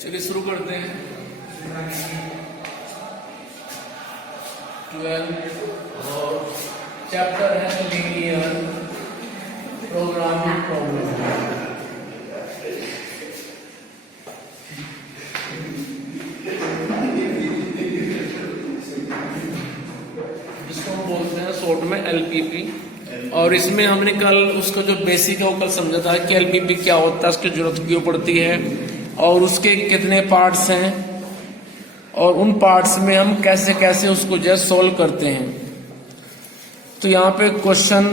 चलिए शुरू करते हैं। 12 और चैप्टर है लीनियर प्रोग्रामिंग प्रॉब्लम। जिसको हम बोलते हैं शॉर्ट में एलपीपी। और इसमें हमने कल उसका जो बेसिक है वो कल समझा था कि एलपीपी क्या होता है, उसकी जरूरत क्यों पड़ती है और उसके कितने पार्ट्स हैं और उन पार्ट्स में हम कैसे कैसे उसको जो है सोल्व करते हैं। तो यहाँ पे क्वेश्चन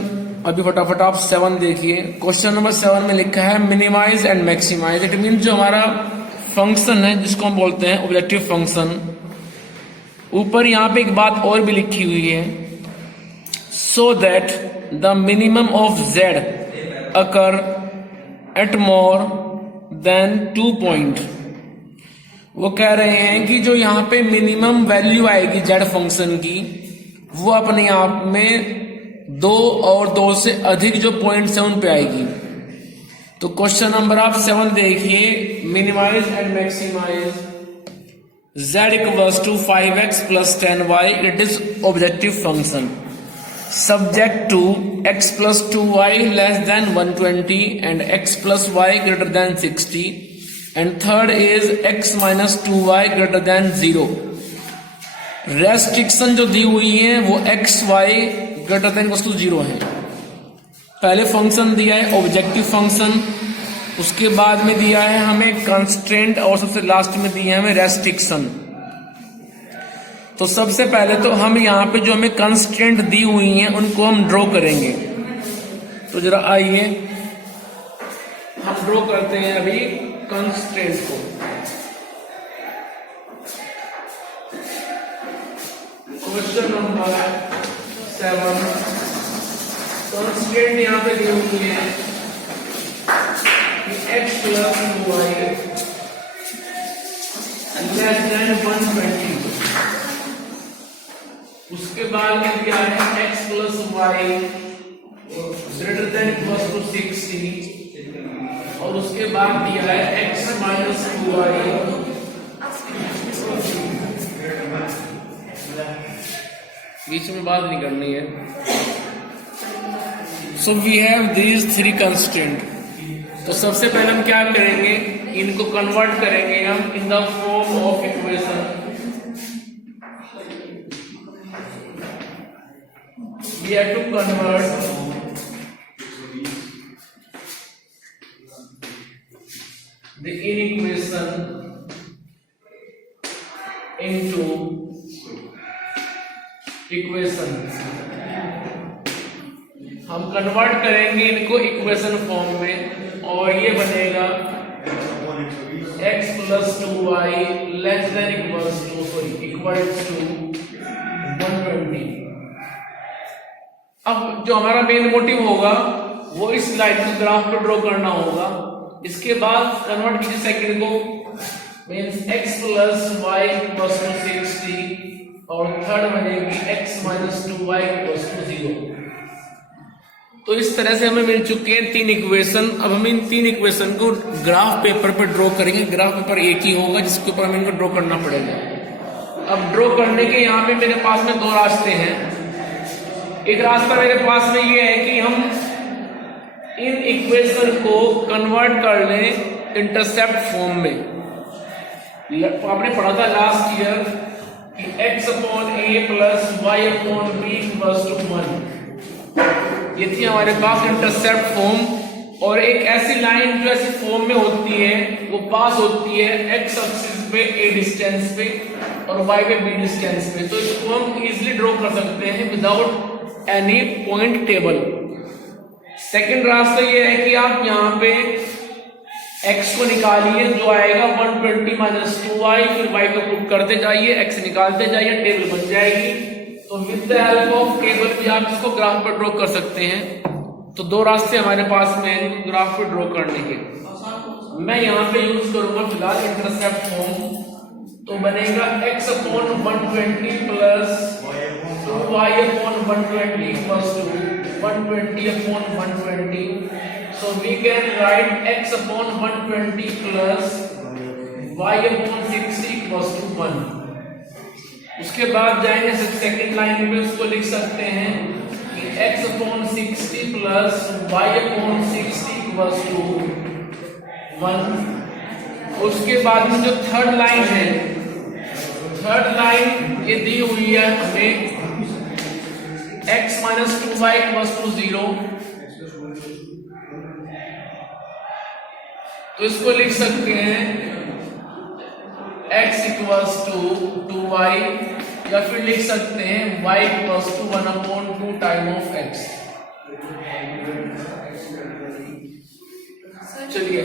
अभी फटाफट आप 7 देखिए। क्वेश्चन नंबर 7 में लिखा है minimize and maximize. It mean जो हमारा फंक्शन है जिसको हम बोलते हैं ऑब्जेक्टिव फंक्शन, ऊपर यहाँ पे एक बात और भी लिखी हुई है, so that the minimum of z occur at more than 2 point. वो कह रहे हैं कि जो यहाँ पे मिनिमम वैल्यू आएगी z फंक्शन की वो अपने आप में 2 और 2 से अधिक जो पॉइंट्स हैं उन पे आएगी। तो क्वेश्चन नंबर आप 7 देखिए, minimize and maximize z equals to 5x plus 10y। It is objective function subject to x plus 2y less than 120 and x plus y greater than 60, and third is x minus 2y greater than 0। Restriction जो दी हुई है वो x y greater than equals to 0 है। पहले function दिया है objective function, उसके बाद में दिया है हमें कंस्ट्रेंट और सबसे लास्ट में दिया है हमें रेस्ट्रिक्शन। तो सबसे पहले तो हम यहाँ पे जो हमें कंस्ट्रेंट दी हुई हैं उनको हम ड्रॉ करेंगे। तो जरा आइए हम ड्रॉ करते हैं अभी कंस्ट्रेंट को। क्वेश्चन नंबर 7, कंस्ट्रेंट यहाँ पे दी हुई है कि x plus 2y less then 120। उसके बाद में दिया है x plus y greater than equals to 60 और उसके बाद दिया है x माइनस 2y। बीच में बात नहीं करनी है। So we have these 3 constraint. तो सबसे पहले हम क्या करेंगे, इनको कन्वर्ट करेंगे हम in the form of equation. We have to convert the inequation into equation। हम कन्वर्ट करेंगे इनको इक्वेशन फॉर्म में और ये बनेगा x plus 2y less than equals to 120। अब जो हमारा मेन मोटिव होगा वो इस लाइन को ग्राफ पे ड्रॉ करना होगा। इसके बाद कन्वर्ट कीजिए सेकंड को, means x plus y equals to 60 और थर्ड बनेगी x minus 2y equals to 0। तो इस तरह से हमें मिल चुके हैं 3 इक्वेशन। अब हम इन 3 इक्वेशन को ग्राफ पेपर पे ड्रॉ करेंगे। ग्राफ पेपर एक ही होगा जिसके ऊपर हमें इनको ड्रॉ करना पड़ेगा। अब ड्रॉ करने के यहाँ पे मेरे पास में 2 रास्ते हैं। एक रास्ता मेरे पास में ये है कि हम इन इक्वेशन को कन्वर्ट कर लें इंटरसेप्ट फॉर्म में। आपने पढ़ा था लास्ट ईयर कि x upon a plus y upon b equals to 1। ये थी हमारे पास इंटरसेप्ट फॉर्म। और एक ऐसी लाइन जो ऐसी फॉर्म में होती है वो पास होती है x एक्सिस पे a डिस्टेंस पे और y पे b डिस्टेंस पे। तो इसको हम इजिली ड्रॉ कर सकते हैं without any point table. Second रास्ता ये है कि आप यहाँ पे x को निकालिए, जो आएगा 120 माइनस 2y, फिर y को पुट करते जाइए, x निकालते जाइए, टेबल बन जाएगी। तो with the help of table भी आप इसको ग्राफ पर ड्रॉ कर सकते हैं। तो 2 रास्ते हमारे पास में हैं ग्राफ पर ड्रॉ करने के। मैं यहाँ पे यूज करूंगा फिलहाल इंटरसेप्ट फॉर्म। तो बनेगा x upon 120 plus 2y upon 120 equals to 120 upon 120. So we can write x upon 120 plus y/60 equals to 1। उसके बाद जाएंगे सेकंड लाइन में, उसको लिख सकते हैं कि x/60 plus y/60 equals to 1। उसके बाद में जो थर्ड लाइन है, थर्ड लाइन ये दी हुई है हमें x minus 2y equals to 0। तो इसको लिख सकते हैं x इक्वल्स टू 2y, या फिर लिख सकते हैं y equals to 1/2 time of x। चलिए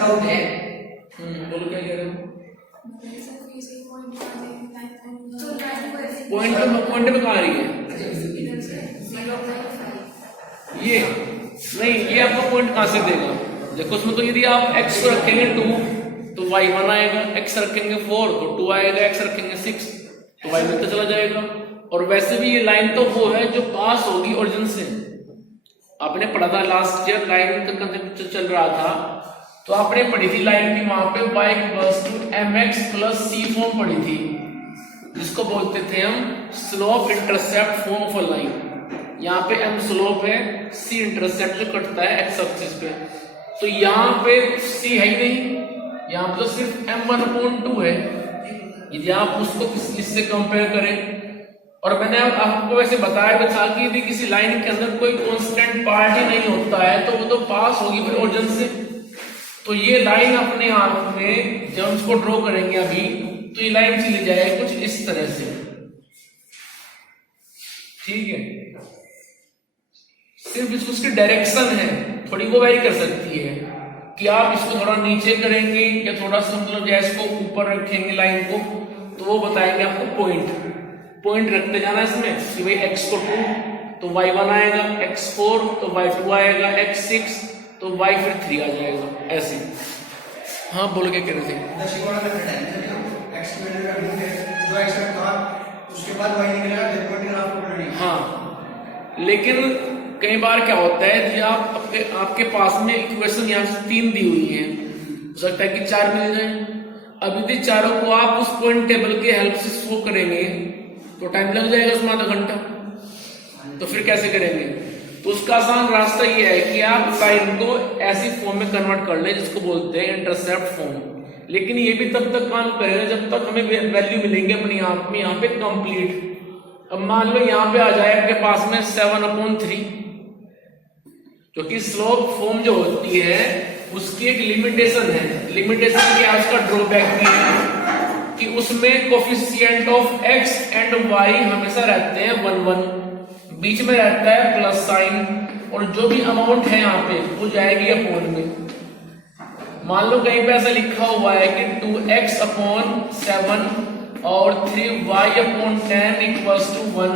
डाउट है, बोलो क्या कह रहे हो? पॉइंट पे कहाँ आ रही है ये? नहीं, ये आपको पॉइंट कहां से देगा? देखो उसमें तो यदि आप x को रखेंगे 2 तो y 1 आएगा, x रखेंगे 4 तो 2 आएगा, x रखेंगे 6 तो y मिलता चला जाएगा। और वैसे भी ये लाइन तो वो है जो पास होगी ओरिजिन से। आपने पढ़ा था लास्ट ईयर, लाइन का कंसेप्ट चल रहा था, तो आपने पढ़ी थी लाइन की, वहां पे y इक्वल्स टू mx प्लस c फॉर्म पढ़ी थी, जिसको बोलते थे हम slope intercept form of line. यहाँ पे m स्लोप है, c इंटरसेप्ट जो कटता है x एक्सिस पे। तो यहाँ पे c है ही नहीं, यहाँ पे तो सिर्फ m1/2 है। यदि आप उसको इससे कंपेयर करें, और मैंने आपको वैसे बताया भी था कि यदि किसी लाइन के अंदर कोई कांस्टेंट पार्ट ही नहीं होता है तो वो तो पास होगी फिर ओरिजिन से। तो ये लाइन अपने आप में जब हम इसको ड्रॉ करेंगे अभी, तो ये लाइन चली जाएगी कुछ इस तरह से, ठीक है। सिर्फ इसको उसकी डायरेक्शन है, थोड़ी वो वेरी कर सकती है कि आप इसको थोड़ा नीचे करेंगे या थोड़ा सा मतलब जैसे को ऊपर रखेंगे लाइन को, तो वो बताएंगे आपको पॉइंट रखते जाना इसमें कि भाई x को 2 तो y 1 आएगा, x 4 तो y 2 आएगा, x 6 तो y फिर 3 आ जाएगा, ऐसे। हाँ बोलो क्या कह रहे थे? हाँ, लेकिन कई बार क्या होता है कि आपके पास में इक्वेशन यहाँ से 3 दी हुई है, हो सकता है कि 4 मिल जाए। अब यदि चारों को आप उस पॉइंट टेबल के हेल्प से शो करेंगे तो टाइम लग जाएगा उसमें आधा घंटा, तो फिर कैसे करेंगे? तो उसका आसान रास्ता ये है कि आप लाइन को ऐसी फॉर्म में कन्वर्ट कर लें जिसको बोलते हैं इंटरसेप्ट फॉर्म। लेकिन ये भी तब तक काम करेगा जब तक हमें वैल्यू मिलेंगे अपने आप में यहाँ पे कंप्लीट। अब मान लो यहाँ पे आ जाए आपके पास में 7/3, क्योंकि स्लोप फॉर्म जो होती है उसकी एक लिमिटेशन है। लिमिटेशन क्या है? उसका ड्रॉबैक भी है कि उसमें coefficient of x and y हमेशा रहते हैं 1/1, बीच में रहता है प्लस साइन, और जो भी अमाउंट है यहाँ पे वो जाएगी अपॉन में। मान लो कहीं पे ऐसा लिखा हुआ है कि 2x/7 और 3y/10 इक्वल्स टू 1,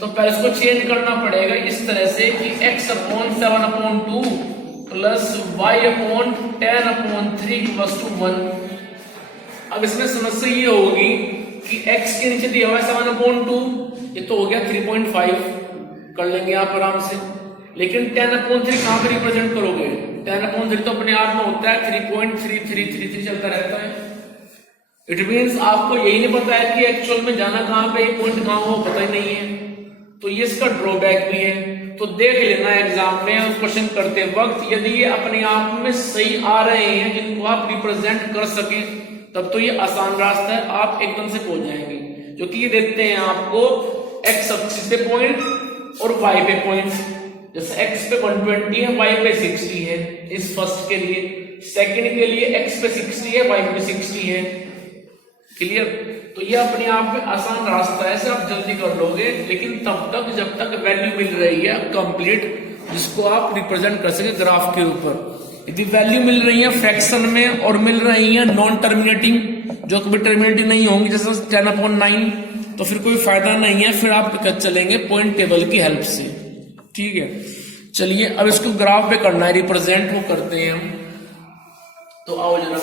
तो पहले इसको चेंज करना पड़ेगा इस तरह से कि x/7/2 plus y/10/3 equals to 1। अब इसमें समस्या ये होगी कि x के नीचे दिया हुआ है 7/2, ये तो हो गया 3.5, कर लेंगे आप आराम से। लेकिन 10/3 कहां पे रिप्रेजेंट करोगे? 10/3 तो अपने आप में होता है 3.3333 चलता रहता है। इट मींस आपको यही नहीं पता है कि एक्चुअल में जाना कहां पे, ये पॉइंट कहां हो, पता ही नहीं है। तो ये इसका ड्रॉबैक भी है। तो देख लेना एग्जाम में क्वेश्चन करते वक्त, यदि ये अपने आप में सही आ रहे हैं जिनको आप रिप्रेजेंट कर सके, तब तो ये आसान रास्ता है, आप एकदम से पहुंच जाएंगे। क्योंकि ये देते हैं आपको x एक्सिस पे पॉइंट और y पे पॉइंट। जैसे x पे 120 है, y पे 60 है इस फर्स्ट के लिए, सेकंड के लिए x पे 60 है, y पे 60 है। क्लियर? तो ये अपने आप में आसान रास्ता है, आप जल्दी कर लोगे। लेकिन तब तक जब तक वैल्यू मिल रही है कंप्लीट, जिसको आप रिप्रेजेंट कर सके ग्राफ के ऊपर। यदि वैल्यू मिल रही है फ्रैक्शन में और मिल रही है नॉन टर्मिनेटिंग, जो कभी टर्मिनेटिंग नहीं होंगी, जैसे 10/9, तो फिर कोई फायदा नहीं है, फिर आप चलेंगे पॉइंट टेबल की हेल्प से। ठीक है, चलिए अब इसको ग्राफ पे करना है रिप्रेजेंट, वो करते हैं हम। तो आओ जरा,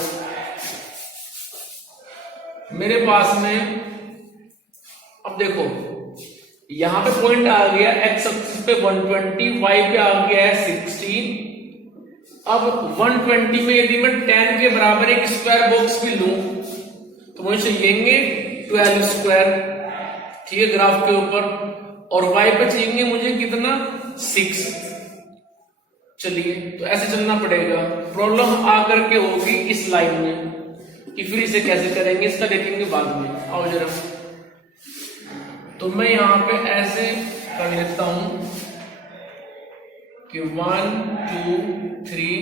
मेरे पास में अब देखो यहां पे पॉइंट आ गया x एक्सिस पे 120, y पे आ गया है 60 अब 120 में यदि मैं 10 के बराबर एक स्क्वायर बॉक्स भी लूं तो मुझे चाहिएंगे 12 स्क्वायर, ठीक है, ग्राफ के ऊपर, और y पे चाहिएंगे मुझे कितना 6। चलिए तो ऐसे चलना पड़ेगा। प्रॉब्लम आकर के होगी इस लाइन में कि फिर इसे कैसे करेंगे, इसका देखेंगे बाद में। आओ जरा, तो मैं यहां पे ऐसे कर लेता हूं कि 1 2 3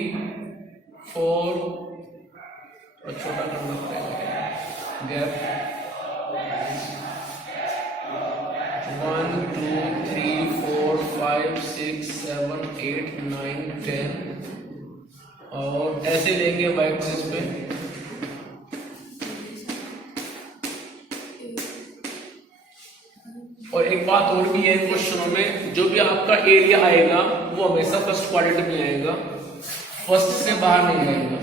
4, और छोटा करना पड़ेगा गैप, 1 2 3 4 5 6 7 8 9 10, और ऐसे लेंगे y एक्सिस पे। और एक बात और भी है इन क्वेश्चनों में, जो भी आपका एरिया आएगा वो हमेशा फर्स्ट क्वाड्रेंट में आएगा, फर्स्ट से बाहर नहीं आएगा।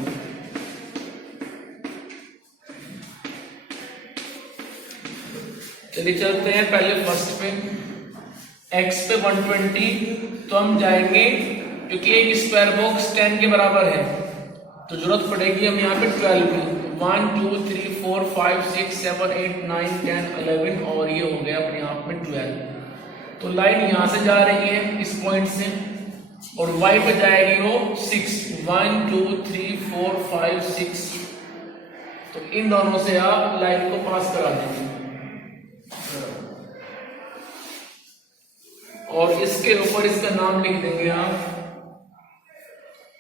चलिए चलते हैं पहले फर्स्ट पे, x पे 120, तो हम जाएंगे क्योंकि एक स्क्वायर बॉक्स 10 के बराबर है तो जरूरत पड़ेगी हम यहाँ पे 12 की। 1 2 3 4 5 6 7 8 9 10 11, और ये हो गया अपने आप में 12। तो लाइन यहां से जा रही है इस पॉइंट से, और y पे जाएगी वो 6, 1 2 3 4 5 6, तो इन दोनों से आप लाइन को पास करा देंगे। और इसके ऊपर इसका नाम लिख देंगे आप।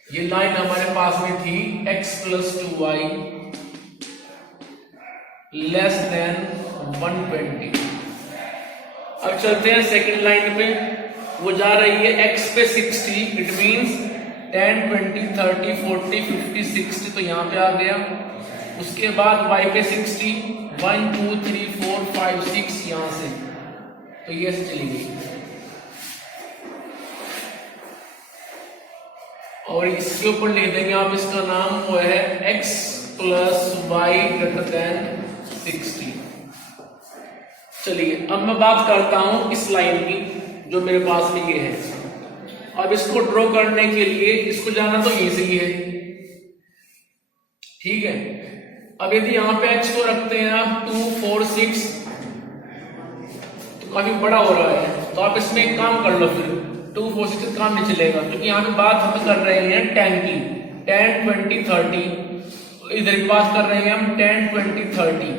ये लाइन हमारे पास में थी x + 2y लेस देन 120। अब चलते हैं सेकंड लाइन पे, वो जा रही है x पे 60, इट मींस 10 20 30 40 50 60, तो यहां पे आ गया। उसके बाद y पे 60, 1 2 3 4 5 6 यहां से, तो ये चली गई। और इसके ऊपर लिख देंगे आप इसका नाम, वो है x + y > 60। चलिए अब मैं बात करता हूं इस लाइन की जो मेरे पास में ये है। अब इसको ड्रॉ करने के लिए इसको जाना तो यहीं से ही है, ठीक है। अब यदि यहां पे x को रखते हैं आप 2 4 6, तो काफी बड़ा हो रहा है, तो आप इसमें एक काम कर लो, फिर 2 4 6 काम नहीं चलेगा, क्योंकि यहाँ पे बात हम कर रहे हैं 10 की, 10 20 30, इधर की बात कर रहे हैं हम 10 20 30,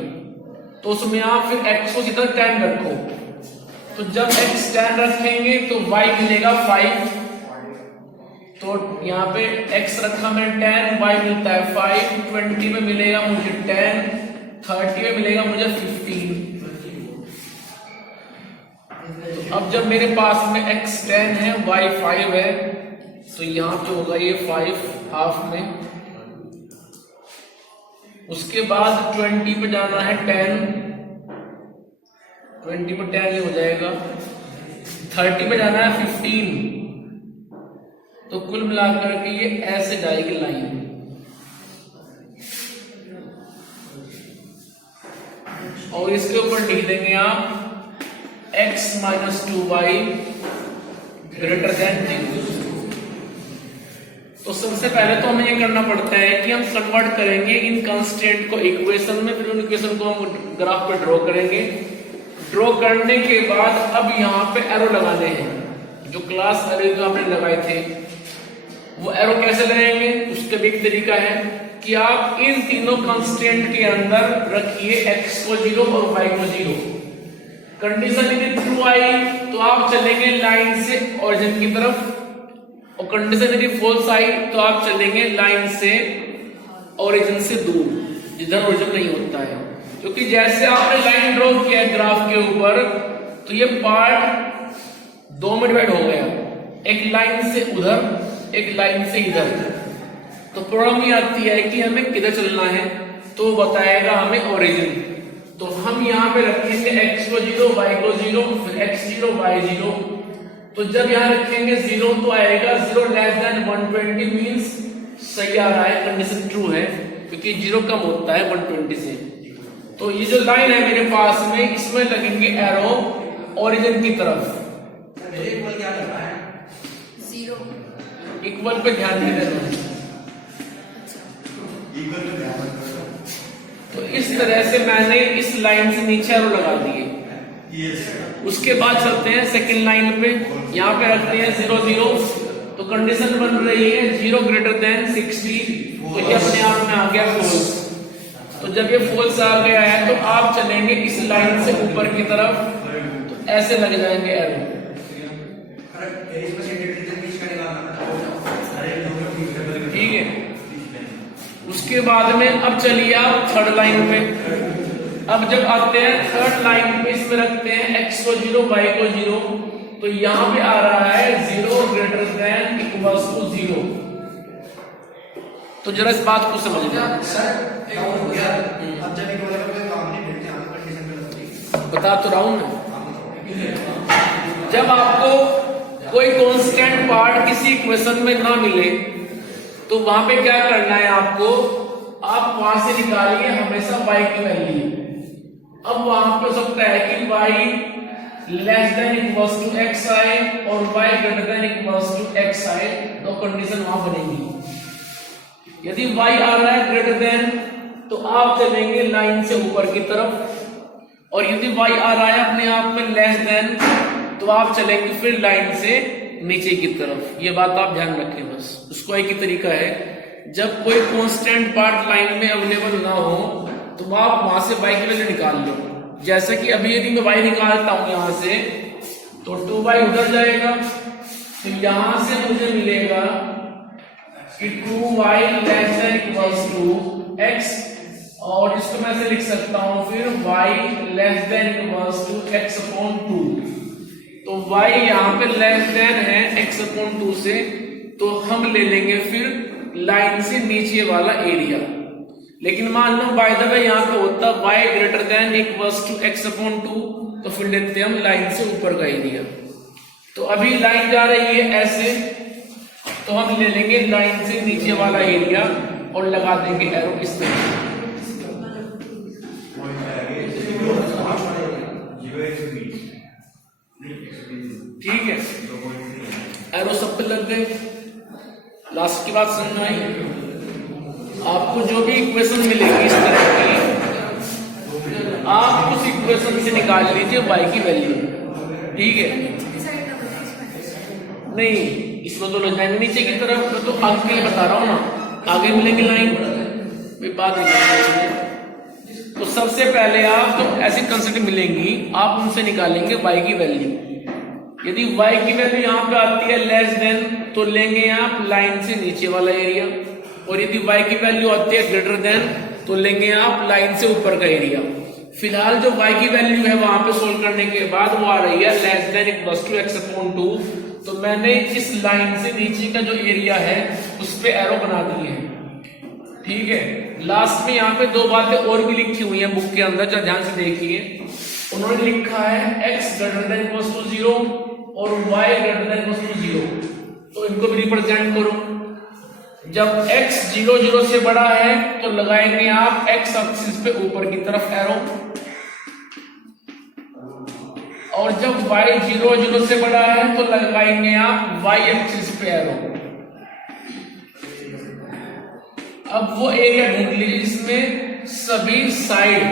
तो उसमें आप फिर x को सीधा 10 रखो, तो जब x 10 रखेंगे तो y मिलेगा 5, तो यहाँ पे x रखा मैं 10, y मिलता है 5, 20 में मिलेगा मुझे 10, 30 में मिलेगा मुझे 15। अब जब मेरे पास में x 10 है, y 5 है, तो यहां पे होगा ये 5 हाफ में। उसके बाद 20 पे जाना है 10, 20 पे 10 ये हो जाएगा, 30 पे जाना है 15, तो कुल मिलाकर के ये ऐसे जाएगी लाइन। और इसके ऊपर लिख देंगे आप x - 2y > 0। तो सबसे पहले तो हमें ये करना पड़ता है कि हम कन्वर्ट करेंगे इन कांस्टेंट को इक्वेशन में, फिर उन इक्वेशन को हम ग्राफ पे ड्रॉ करेंगे। ड्रॉ करने के बाद अब यहाँ पे एरो लगाने हैं, जो क्लास एरो जो आपने लगाए थे वो एरो कैसे लगाएंगे, उसका भी एक तरीका है कि आप इन तीनों कांस्टेंट के अंदर रखिए x को 0 और y को 0। कंडीशन यदि ट्रू आई तो आप चलेंगे लाइन से ओरिजिन की तरफ, और कंडीशन यदि फॉल्स आई तो आप चलेंगे लाइन से ओरिजिन से दूर, जिधर ओरिजिन नहीं होता है। क्योंकि जैसे आपने लाइन ड्रॉ किया है ग्राफ के ऊपर, तो ये पार्ट 2 में डिवाइड हो गया, एक लाइन से उधर, एक लाइन से इधर। तो प्रॉब्लम ये आती है कि हमें किधर चलना है, तो बताएगा हमें ओरिजिन। तो हम यहाँ पे रखेंगे x को 0 y को 0, फिर x 0 y 0। तो जब यहाँ रखेंगे 0 तो आएगा 0 लेस देन 120, मींस सही आ रहा है, कंडीशन ट्रू है, क्योंकि 0 कम होता है 120 से। तो ये जो लाइन है मेरे पास में, इसमें लगेंगे एरो ओरिजिन की तरफ। इक्वल पे ध्यान नहीं देना। तो इस तरह से मैंने इस लाइन से नीचे एरो लगा दिए। उसके बाद चलते हैं सेकंड लाइन पे, यहाँ पे रखते हैं 0 0। तो कंडीशन बन रही है 0 ग्रेटर देन 60, तो ये अपने आप में आ गया फॉल्स। तो जब ये फॉल्स आ गया है तो आप चलेंगे इस लाइन से ऊपर की तरफ, तो ऐसे लग जाएंगे एरो। ठीक है, उसके बाद में अब चलिए आप थर्ड लाइन पे। अब जब आते हैं थर्ड लाइन पे, इसमें रखते हैं x को 0 y को 0, तो यहां पे आ रहा है 0 ग्रेटर देन इक्वल्स टू 0। तो जरा इस बात को समझिए। बता तो रहा हूं मैं, जब आपको कोई कांस्टेंट पार्ट किसी इक्वेशन में ना मिले तो वहां पे क्या करना है आपको, आप वहां से निकालिए हमेशा y की वैल्यू। अब वहां पे हो सकता है कि y less than equals to xi और y greater than equals to xi, तो कंडीशन वहां बनेगी। यदि y आ रहा है ग्रेटर देन, तो आप चलेंगे लाइन से ऊपर की तरफ, और यदि y आ रहा है अपने आप में लेस देन, तो आप चलेंगे फिर लाइन से नीचे की तरफ। ये बात आप ध्यान रखें बस। उसको एक ही तरीका है, जब कोई कांस्टेंट पार्ट लाइन में अवेलेबल ना हो तो आप वहां से y की वैल्यू निकाल लो। जैसे कि अभी यदि मैं y निकालता हूं यहां से, तो 2y उधर जाएगा, तो यहां से मुझे मिलेगा कि 2y less than equals to x, और इसको मैं ऐसे लिख सकता हूं फिर y less than equals to x upon 2। तो y यहाँ पे लेस देन है x अपॉन 2 से, तो हम ले लेंगे फिर लाइन से नीचे वाला एरिया। लेकिन मान लो बाय द वे यहाँ पे होता y greater than equals to x upon 2, तो फिर लेते हैं हम लाइन से ऊपर का एरिया। तो अभी लाइन जा रही है ऐसे, तो हम ले लेंगे लाइन से नीचे वाला एरिया और लगा देंगे एरो इस तरह। ठीक है, एरो सब पे लग गए। लास्ट की बात समझ में आई? आपको जो भी इक्वेशन मिलेगी इस तरह की, आप उस इक्वेशन से निकाल लीजिए y की वैल्यू। ठीक है, नहीं इसमें तो लग जाएंगे नीचे की तरफ, तो आगे के लिए बता रहा हूं ना, आगे मिलेंगे लाइन बात नहीं। तो सबसे पहले आप तो ऐसी कंसेप्ट मिलेंगी, आप उनसे निकालेंगे y की वैल्यू। यदि y की वैल्यू यहाँ पे आती है लेस देन, तो लेंगे आप लाइन से नीचे वाला एरिया, और यदि y की वैल्यू आती है ग्रेटर देन, तो लेंगे आप लाइन से ऊपर का एरिया। फिलहाल जो y की वैल्यू है वहां पे सोल्व करने के बाद वो आ रही है less than equals to x upon 2, तो मैंने इस लाइन से नीचे का जो एरिया है उस पे एरो बना दिए हैं। ठीक है, लास्ट में यहाँ पे 2 बातें और भी लिखी हुई हैं बुक के अंदर, जो ध्यान से देखिए। उन्होंने लिखा है x greater than equals to 0 और y greater than equals to 0, तो इनको भी रिप्रेजेंट करो। जब x 0 0 से बड़ा है तो लगाएंगे आप x एक्सिस पे ऊपर की तरफ एरो, और जब y 0 0 से बड़ा है तो लगाएंगे आप y एक्सिस पे एरो। अब वो एरिया ढूंढ लीजिए जिसमें सभी साइड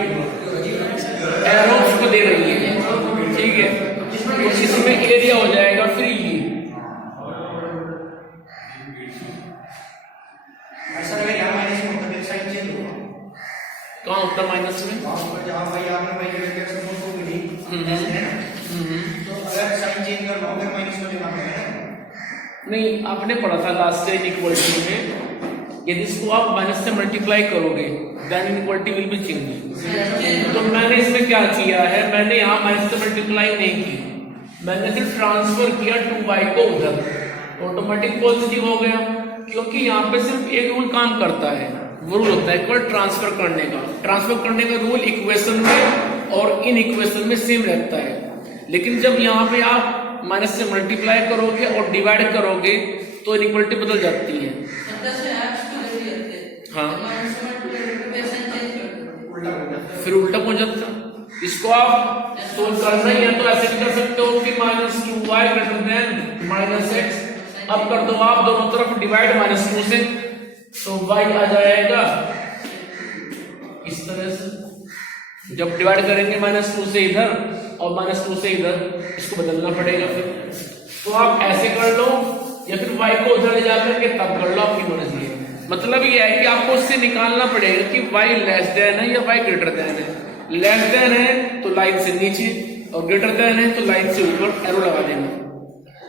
एरोस को दे रही है। ठीक है, तो इसमें एरिया हो जाएगा फिर ये। कहाँ होता माइनस में? नहीं, आपने पढ़ा था लास्ट टाइम इक्वलिटी में, यदि इसको आप माइनस से मल्टीप्लाई करोगे then equality will be change. तो मैंने इसमें क्या किया है, मैंने यहाँ माइनस से मल्टीप्लाई नहीं की, मैंने सिर्फ ट्रांसफर किया 2y को उधर, ऑटोमेटिक पॉजिटिव हो गया। क्योंकि यहाँ पे सिर्फ एक रूल काम करता है, वो रूल होता है केवल ट्रांसफर करने का। ट्रांसफर करने का रूल इक्वेशन में और इन इक्वेशन में सेम रहता है, लेकिन जब यहाँ पे आप माइनस से मल्टीप्लाई करोगे और डिवाइड करोगे तो इनइक्वालिटी बदल जाती है। हाँ, फिर उल्टा पहुंच जाता। इसको आप सोल्व करना ही है तो ऐसे भी कर सकते हो कि -2y ग्रेटर देन -x। अब कर दो आप दोनों तरफ डिवाइड -2 से, तो y आ जाएगा तरह से जब डिवाइड करेंगे -2 से इधर और -2 से इधर, इसको बदलना पड़ेगा फिर। तो आप ऐसे कर लो या फिर y को उधर ले जाकर के तब कर लो, आपकी मर्जी है। मतलब ये है कि आपको उससे निकालना पड़ेगा कि y लेस देन है या y ग्रेटर देन है। लेस देन है तो लाइन से नीचे और ग्रेटर देन है तो लाइन से ऊपर एरो लगा देना।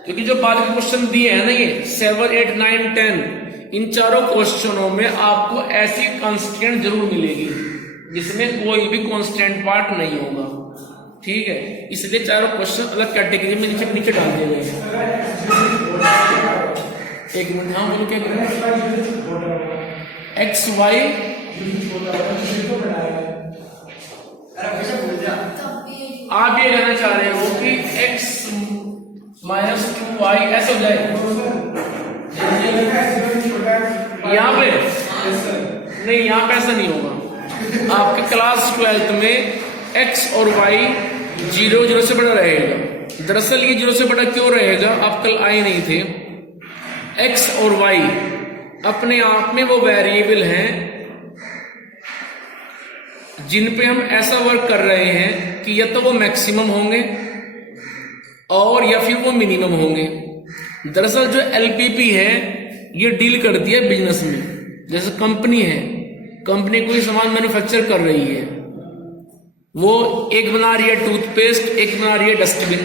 क्योंकि जो बाद के क्वेश्चन दिए हैं ना, ये 7, 8, 9, 10, इन चारों क्वेश्चनों में आपको ऐसी कांस्टेंट जरूर मिलेगी जिसमें कोई भी कांस्टेंट पार्ट नहीं होगा, ठीक है। इसलिए चारों क्वेश्चन अलग कैटेगरी में नीचे नीचे डाल दिए गए हैं। एक मिनट, हाँ बोलो क्या करें। एक्स वाई आप ये कहना चाह रहे हो कि x -2y ऐसे हो जाए यहाँ पे? नहीं, यहाँ पे ऐसा नहीं होगा। आपके क्लास 12th में x और y 0, 0 से बड़ा रहेगा। दरअसल ये 0 से बड़ा क्यों रहेगा, आप कल आए नहीं थे। x और y अपने आप में वो वेरिएबल हैं जिन पे हम ऐसा वर्क कर रहे हैं कि या तो वो मैक्सिमम होंगे और या फिर वो मिनिमम होंगे। दरअसल जो एलपीपी है ये डील करती है बिजनेस में। जैसे कंपनी है, कंपनी कोई सामान मैन्युफैक्चर कर रही है, वो एक बना रही है टूथपेस्ट, एक बना रही है डस्टबिन।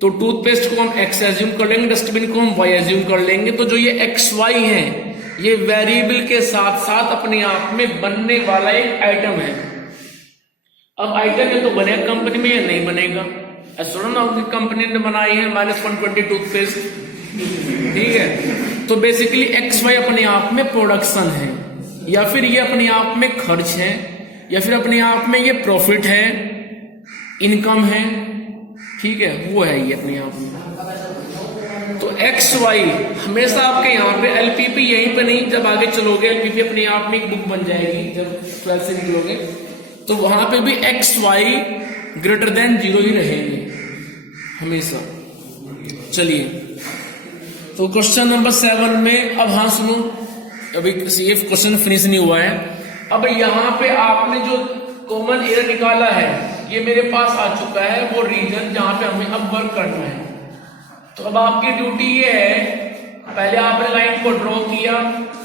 तो टूथपेस्ट को हम x एज्यूम कर लेंगे, डस्टबिन को हम y एज्यूम कर लेंगे। तो जो ये एक्स वाई है ये वेरिएबल के साथ साथ अपने आप में बनने वाला एक आइटम है। अब आइटम ये तो बनेगा कंपनी में, या नहीं बनेगा। ऐसा ना कंपनी ने बनाई है -120 टूथपेस्ट, ठीक है। तो बेसिकली एक्स वाई अपने आप में प्रोडक्शन है, या फिर ये अपने आप में खर्च है, या फिर अपने आप में ये प्रॉफिट है, इनकम है, ठीक है, वो है ये अपने आप में। तो एक्स वाई हमेशा आपके यहाँ पे एलपीपी यहीं पे नहीं, जब आगे चलोगे एलपीपी अपने आप में एक बुक बन जाएगी जब 12 से निकलोगे, तो वहां पे भी एक्स वाई ग्रेटर देन 0 ही रहेंगे हमेशा। चलिए, तो क्वेश्चन नंबर 7 में अब हाँ सुनो, अभी ये क्वेश्चन फिनिश नहीं हुआ है। अब यहाँ पे आपने जो कॉमन एरिया निकाला है ये मेरे पास आ चुका है, वो रीजन जहां पे हमें अब वर्क करना है। तो अब आपकी ड्यूटी ये है, पहले आपने लाइन को ड्रॉ किया,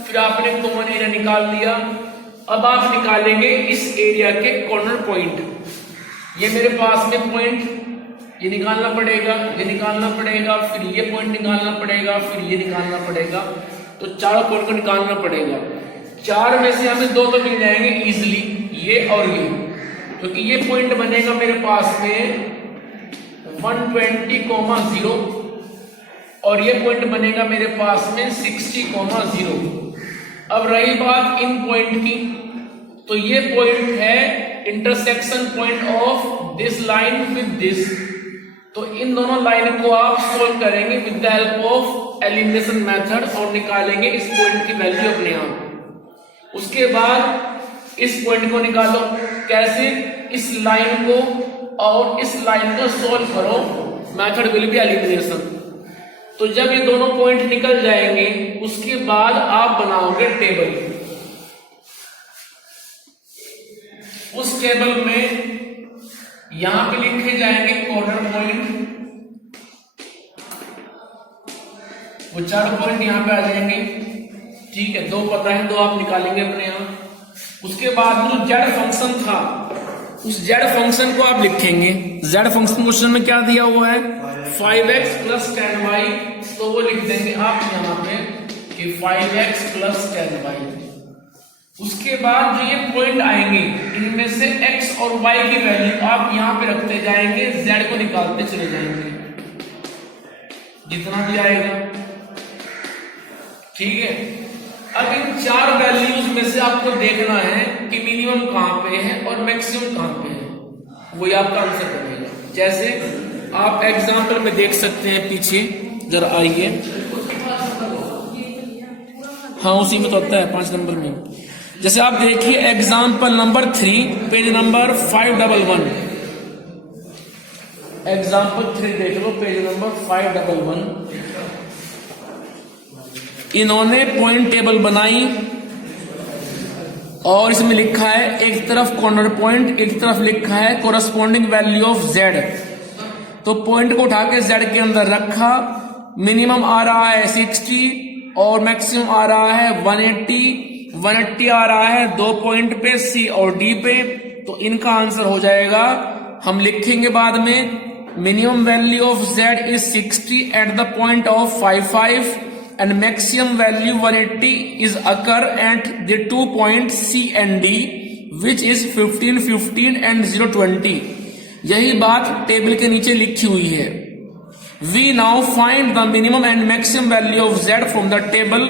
फिर आपने कॉमन एरिया निकाल लिया। अब आप निकालेंगे इस एरिया के कॉर्नर पॉइंट। ये मेरे पास में पॉइंट, ये निकालना पड़ेगा, ये निकालना पड़ेगा, फिर ये पॉइंट निकालना पड़ेगा, फिर ये निकालना पड़ेगा। तो 4 पॉइंट को निकालना पड़ेगा। 4 में से हमें 2 तो मिल जाएंगे इजिली, ये और ये, क्योंकि ये पॉइंट बनेगा मेरे पास में 120,0 और ये पॉइंट बनेगा मेरे पास में 60,0। अब रही बात इन पॉइंट की, तो ये पॉइंट है intersection point of this line with this. तो इन दोनों लाइन को आप सोल्व करेंगे with the help of elimination method और निकालेंगे इस पॉइंट की वैल्यू अपने आप। उसके बाद इस पॉइंट को निकालो, कैसे? इस लाइन को और इस लाइन को सोल्व करो, मेथड विल बी एलिमिनेशन। तो जब ये दोनों पॉइंट निकल जाएंगे उसके बाद आप बनाओगे टेबल। उस टेबल में यहां पे लिखे जाएंगे कॉर्नर पॉइंट, वो 4 पॉइंट यहां पे आ जाएंगे, ठीक है। 2 पता है, 2 आप निकालेंगे अपने यहां। उसके बाद जो जेड फंक्शन था, उस जेड फंक्शन को आप लिखेंगे। जेड फंक्शन क्वेश्चन में क्या दिया हुआ है? 5x + 10y, तो वो लिख देंगे आप यहाँ पे कि 5x + 10y। उसके बाद जो ये पॉइंट आएंगे इनमें से x और y की वैल्यू आप यहाँ पे रखते जाएंगे, z को निकालते चले जाएंगे जितना भी आएगा, ठीक है। अब इन 4 वैल्यूज में से आपको देखना है कि मिनिमम कहां पे है और मैक्सिमम कहां पे है, वही आपका आंसर बनेगा। जैसे आप एग्जाम्पल में देख सकते हैं, पीछे जरा आइए, हाँ उसी में तो आता है 5 नंबर में। जैसे आप देखिए example number 3 page number 511, example 3 देख लो पेज नंबर 511। इन्होंने पॉइंट टेबल बनाई, और इसमें लिखा है एक तरफ कॉर्नर पॉइंट, एक तरफ लिखा है कोरस्पॉन्डिंग वैल्यू ऑफ जेड। तो पॉइंट को उठा के जेड के अंदर रखा, मिनिमम आ रहा है 60 और मैक्सिमम आ रहा है 180 आ रहा है 2 पॉइंट पे सी और डी पे। तो इनका आंसर हो जाएगा, हम लिखेंगे बाद में, minimum value of Z is 60 at the point of 55 and maximum value 180 is occur at the 2 points C and D which is 15, 15 and 0, 20। यही बात टेबल के नीचे लिखी हुई है। We now find the minimum and maximum value of Z from the table।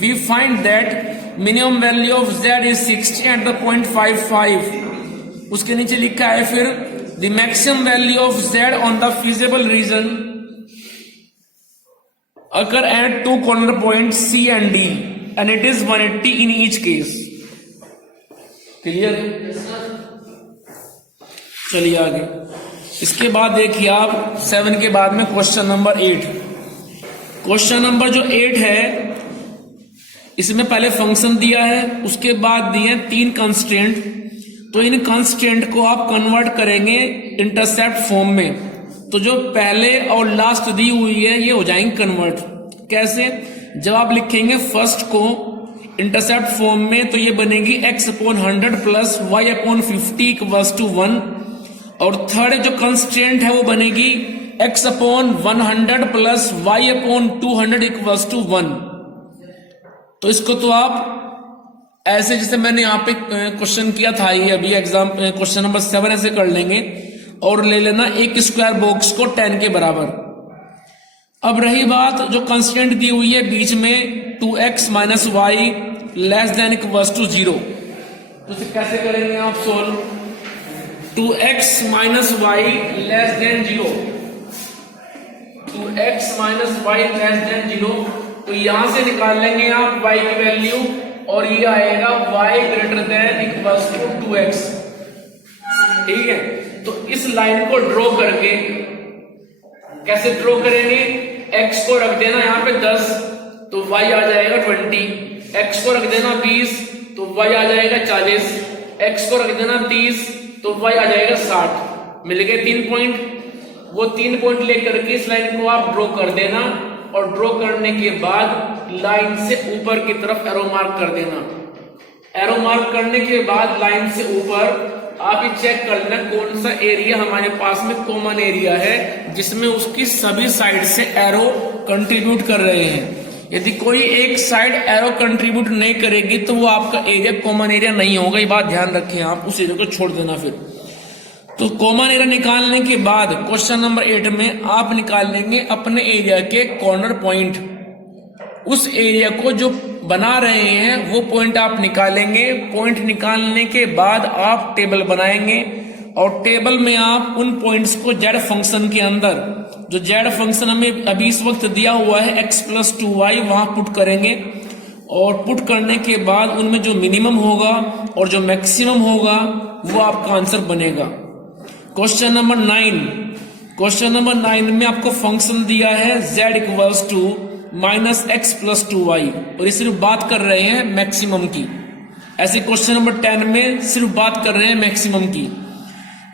We find that minimum value of Z is 60 at the point 55। उसके नीचे लिखा है फिर the maximum value of Z on the feasible region occur at 2 corner points C and D and it is 180 in each case। Clear? चलिए आगे। इसके बाद देखिए आप 7 के बाद में क्वेश्चन नंबर 8। क्वेश्चन नंबर जो 8 है, इसमें पहले फंक्शन दिया है, उसके बाद दिए 3 कंस्ट्रेंट। तो इन कंस्ट्रेंट को आप कन्वर्ट करेंगे इंटरसेप्ट फॉर्म में। तो जो पहले और लास्ट दी हुई है ये हो जाएंगे कन्वर्ट। कैसे? जब आप लिखेंगे फर्स्ट को इंटरसेप्ट फॉर्म में तो ये बनेगी x/100 plus y/50 equals to 1। और थर्ड जो कंस्ट्रेंट है वो बनेगी x/100 plus y/200 equals to 1। तो इसको तो आप ऐसे, जैसे मैंने यहाँ पे क्वेश्चन किया था, ये अभी एग्जाम क्वेश्चन नंबर 7 ऐसे कर लेंगे और ले लेना एक स्क्वायर बॉक्स को 10 के बराबर। अब रही बात जो कंस्टेंट दी हुई है बीच में 2x minus y less than equals to 0। तो इसे कैसे करेंगे आप solve? 2x minus y less than 0, 2x minus y less than 0। तो यहां से निकाल लेंगे आप y की वैल्यू और ये आएगा y greater than equals to 2x। ठीक है, तो इस लाइन को ड्रॉ करके कैसे ड्रॉ करेंगे? x को रख देना यहाँ पे 10 तो y आ जाएगा 20, x को रख देना 20 तो y आ जाएगा 40, x को रख देना 30 तो y आ जाएगा 60। मिल गए 3 पॉइंट। वो 3 पॉइंट लेकर के इस लाइन को आप ड्रॉ कर देना और ड्रॉ करने के बाद लाइन से ऊपर की तरफ एरो मार्क कर देना। एरो मार्क करने के बाद लाइन से ऊपर आप ये चेक कर लेना कौन सा एरिया हमारे पास में कॉमन एरिया है जिसमें उसकी सभी साइड से एरो कंट्रीब्यूट कर रहे हैं। यदि कोई एक साइड एरो कंट्रीब्यूट नहीं करेगी तो वो आपका एरिया कॉमन एरिया नहीं होगा। ये बात ध्यान रखें आप, उस एरिया को छोड़ देना। फिर तो कॉमन एरिया निकालने के बाद क्वेश्चन नंबर 8 में आप निकाल लेंगे अपने एरिया के कॉर्नर पॉइंट। उस एरिया को जो बना रहे हैं वो पॉइंट आप निकालेंगे। पॉइंट निकालने के बाद आप टेबल बनाएंगे और टेबल में आप उन पॉइंट्स को जेड फंक्शन के अंदर, जो जेड फंक्शन हमें अभी इस वक्त दिया हुआ है x+2y, वहां पुट करेंगे। और पुट करने के बाद उनमें जो मिनिमम होगा और जो मैक्सिमम होगा वो आपका आंसर बनेगा। Question number 9। क्वेश्चन नंबर 9 में आपको फंक्शन दिया है z इक्वल्स टू -x+2y और ये सिर्फ बात कर रहे हैं मैक्सिमम की। ऐसे क्वेश्चन नंबर 10 में सिर्फ बात कर रहे हैं मैक्सिमम की।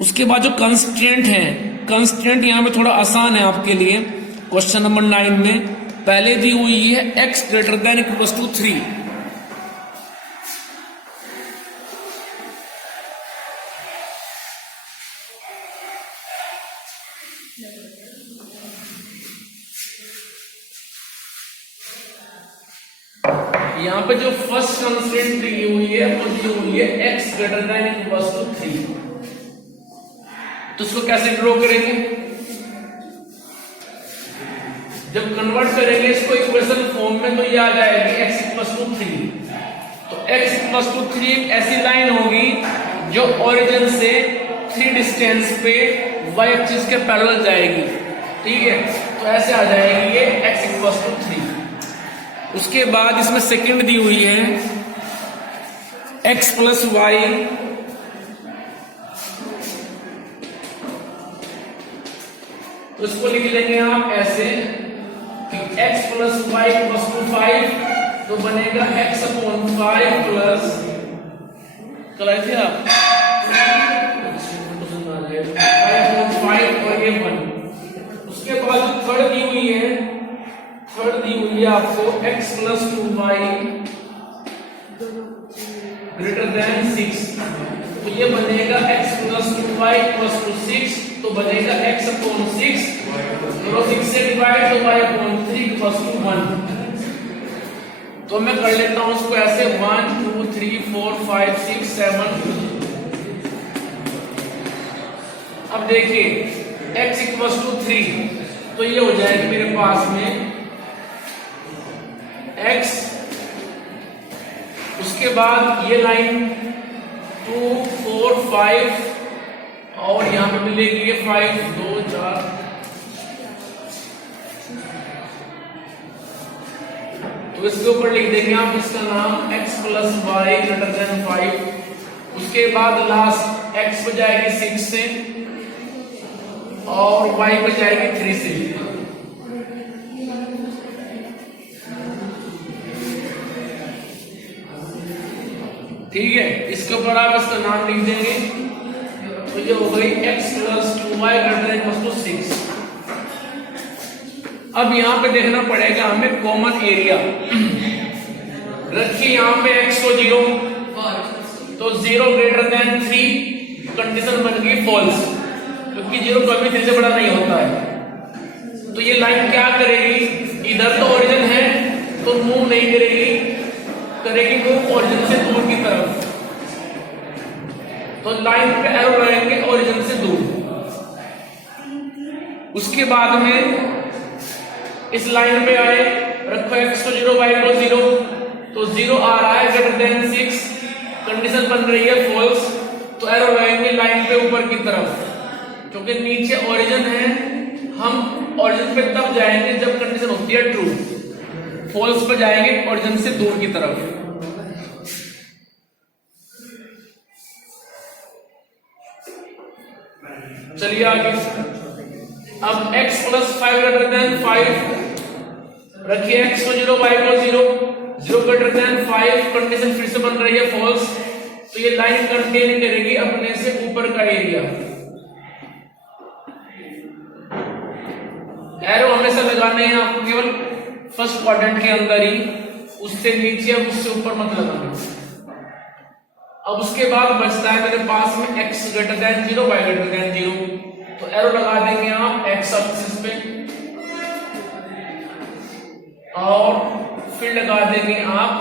उसके बाद जो कंस्ट्रेंट है, कंस्ट्रेंट यहाँ पे थोड़ा आसान है आपके लिए। क्वेश्चन नंबर 9 में पहले दी हुई है x greater than equals to 3। यहाँ पे जो फर्स्ट कंस्ट्रेंट दी हुई है वो दी हुई है x greater than equals to 3। तो इसको कैसे ड्रॉ करेंगे? जब कन्वर्ट करेंगे इसको इक्वेशन फॉर्म में तो ये आ जाएगी x इक्वल्स टू 3। तो x इक्वल्स टू 3 एक ऐसी लाइन होगी जो ओरिजिन से 3 डिस्टेंस पे y एक्सिस के पैरेलल जाएगी। ठीक है, तो ऐसे आ जाएगी ये x इक्वल्स टू 3। उसके बाद इसमें सेकंड दी हुई है x प्लस वाई तो इसको लिख लेंगे आप ऐसे कि x plus y equals to 5 तो बनेगा x अपॉन 5 प्लस कल आए थे आप 5.5 और ये 1। उसके बाद थर्ड दी हुई है, आपको x + 2y > 6। तो ये बनेगा x + 2y = 6, तो बनेगा x/6 और 6 से डिवाइड तो y/3 = 1। तो मैं कर लेता हूं उसको ऐसे 1 2 3 4 5 6 7। अब देखिए x = 3, तो ये हो जाएगा मेरे पास में x, उसके बाद ये लाइन 2 4 5 और यहां पे मिलेगी ये 5 2 4। तो इसके ऊपर लिख देंगे आप इसका नाम x + y > 5। उसके बाद लास्ट x पे जाएगी 6 से और y पे जाएगी 3 से। ठीक है, इसके ऊपर आप इसका नाम लिख देंगे। तो ये हो गई x + 2y > 6। अब यहां पे देखना पड़ेगा हमें कॉमन एरिया। रखिए यहां पे x को 0, तो 0 > 3 कंडीशन बन गई फॉल्स, क्योंकि 0 कभी 3 से बड़ा नहीं होता है। तो ये लाइन क्या करेगी, इधर तो ओरिजिन है तो मूव नहीं करेगी मूव ओरिजिन से दूर की तरफ। तो लाइन पे एरो लगाएंगे ओरिजिन से दूर। उसके बाद में इस लाइन पे आए, रखो x को 0 y को 0, तो 0 आ रहा है > 6, कंडीशन बन रही है फॉल्स। तो एरो लगाएंगे लाइन पे ऊपर की तरफ, क्योंकि नीचे ओरिजिन है। हम ओरिजिन पे तब जाएंगे जब कंडीशन होती है ट्रू, फॉल्स पे जाएंगे ओरिजिन से दूर की तरफ। चलिए आगे। अब x + 5 > 5, रखिए x को 0 y को 0, 0 > 5 कंडीशन फिर से बन रही है फॉल्स। तो ये लाइन कंटेन करेगी अपने से ऊपर का एरिया। एरो हमेशा लगाने हैं आपको केवल फर्स्ट क्वाड्रेंट के अंदर ही, उससे नीचे और उससे ऊपर मत लगाना। अब उसके बाद बचता है मेरे पास में x > 0 y > 0, तो एरो लगा देंगे आप x एक्सिस पे और फिर लगा देंगे आप